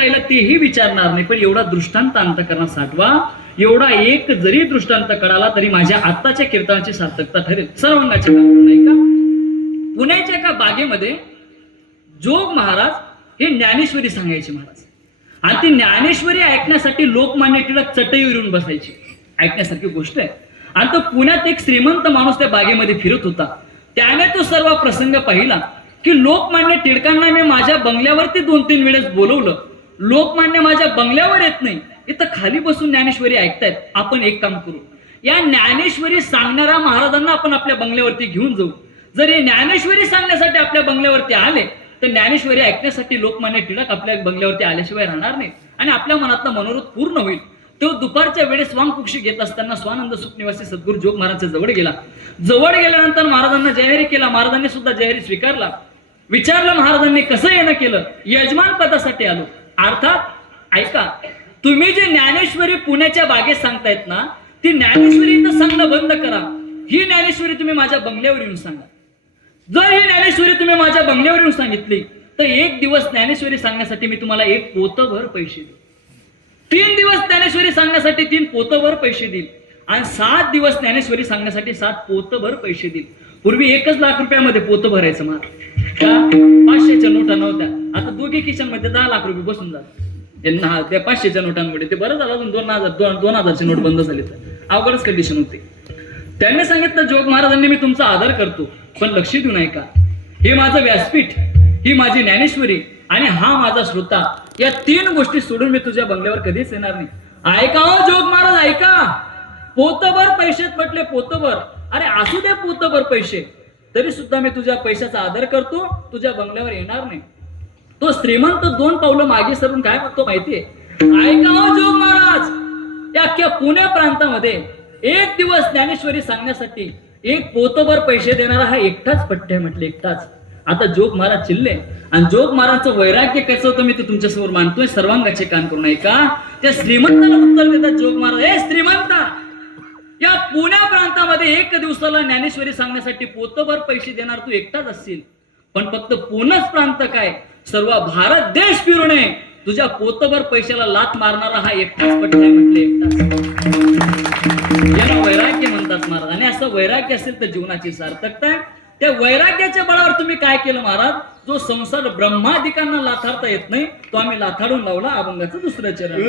राहिला तेही विचारणार नाही, पण एवढा दृष्टांत अंतःकरणात साठवा, एवढा एक जरी दृष्टांत कळाला तरी माझ्या आत्ताच्या कीर्तनाची सार्थकता ठरेल. सर्वांगाचे काम नाही का? पुण्याच्या एका बागेमध्ये जोग महाराज हे ज्ञानेश्वरी सांगायचे महाराज, आणि ती ज्ञानेश्वरी ऐकण्यासाठी लोकमान्य टिळक चटईवर येऊन बसायचे. ऐकण्यासारखी गोष्ट आहे. आणि तो पुण्यात एक श्रीमंत माणूस त्या बागेमध्ये फिरत होता. त्याने तो सर्व प्रसंग पाहिला की लोकमान्य टिळकांना मी माझ्या बंगल्यावरती 2-3 वेळेस बोलवलं, लोकमान्य माझ्या बंगल्यावर येत नाही, इथं खाली बसून ज्ञानेश्वरी ऐकतायत. आपण एक काम करू, या ज्ञानेश्वरी सांगणाऱ्या महाराजांना आपण आपल्या बंगल्यावरती घेऊन जाऊ. जर हे ज्ञानेश्वरी सांगण्यासाठी आपल्या बंगल्यावरती आले तर ज्ञानेश्वरी ऐकण्यासाठी लोकमान्य टिळक आपल्या बंगल्यावरती आल्याशिवाय राहणार नाही आणि आपल्या मनातला मनोरथ पूर्ण होईल. तो दुपारच्या वेळेस स्वांगपुक्षी घेत असताना स्वानंद सुख निवासी सद्गुरू जोग महाराजांच्या जवळ गेला. जवळ गेल्यानंतर महाराजांना जाहीर केला. महाराजांनी सुद्धा जाहीर स्वीकारला. विचारलं महाराजांनी कसं येणं केलं? यजमान पदासाठी आलो. अर्थात ऐका, तुम्ही जे ज्ञानेश्वरी पुण्याच्या बागेत सांगतायत ना, ती ज्ञानेश्वरी इथं सांगणं बंद करा. ही ज्ञानेश्वरी तुम्ही माझ्या बंगल्यावर येऊन सांगा. जर ही ज्ञानेश्वरी तुम्ही माझ्या बंगल्यावर येऊन सांगितली तर 1 दिवस ज्ञानेश्वरी सांगण्यासाठी मी तुम्हाला 1 पोतभर पैसे देईन. 3 दिवस ज्ञानेश्वरी सांगण्यासाठी 3 पोतभर पैसे देईल आणि 7 दिवस ज्ञानेश्वरी सांगण्यासाठी 7 पोतभर पैसे देईल. पूर्वी 1 लाख रुपयामध्ये पोत भरायचं मग 500च्या नोटा नव्हत्या. आता दोघे किशन मध्ये 10 लाख रुपये बसून जात. त्या 500च्या नोटांमध्ये ते बरं झालं. अजून 2000ची नोट बंद झाली तर अवघडच कंडिशन होती. त्यांनी सांगितलं जोग महाराजांनी मी तुमचा आदर करतो, पण लक्ष देऊ नये का, हे माझं व्यासपीठ, ही माझी ज्ञानेश्वरी आणि हा माझा श्रोता, या 3 गोष्टी सोडून मी तुझ्या बंगल्यावर कधीच येणार नाही. ऐका हो जोग महाराज ऐका, पोतभर पैसेत म्हटले पोतभर. अरे असू दे पोतभर पैसे, तरी सुद्धा मी तुझ्या पैशाचा आदर करतो, तुझ्या बंगल्यावर येणार नाही. तो श्रीमंत 2 पावलं मागे सरून काय म्हणतो माहितीये? ऐका हो जोग महाराज, या अख्ख्या पुणे प्रांतामध्ये 1 दिवस ज्ञानेश्वरी सांगण्यासाठी 1 पोतभर पैसे देणारा हा एकटाच पट्टे म्हटले, एकटाच. आता जोग महाराज चिल्ले आणि जोग महाराजचं वैराग्य कसं होतं मी ते तुमच्या समोर मानतोय. सर्वांगाचे कान करून ऐका. त्या श्रीमंताला उत्तर देतात जोग महाराज, हे श्रीमंता, या पुण्या प्रांतामध्ये 1 दिवसाला ज्ञानेश्वरी सांगण्यासाठी पोतभर पैसे देणार तू एकटाच असशील, पण फक्त पुणेच प्रांत काय सर्व भारत देश फिरून तुझ्या पोतभर पैशाला लाथ मारणारा हा एकटाच पट्टा म्हटले, एकटाच. याला वैराग्य म्हणतात महाराज. आणि असं वैराग्य असेल तर जीवनाची सार्थकता आहे. त्या वैराग्याच्या बळावर तुम्ही काय केलं महाराज? जो संसार ब्रह्मादिकांना लाथाडता येत नाही तो आम्ही लाथाडून लावला. अभंगाचं 2रं चरण.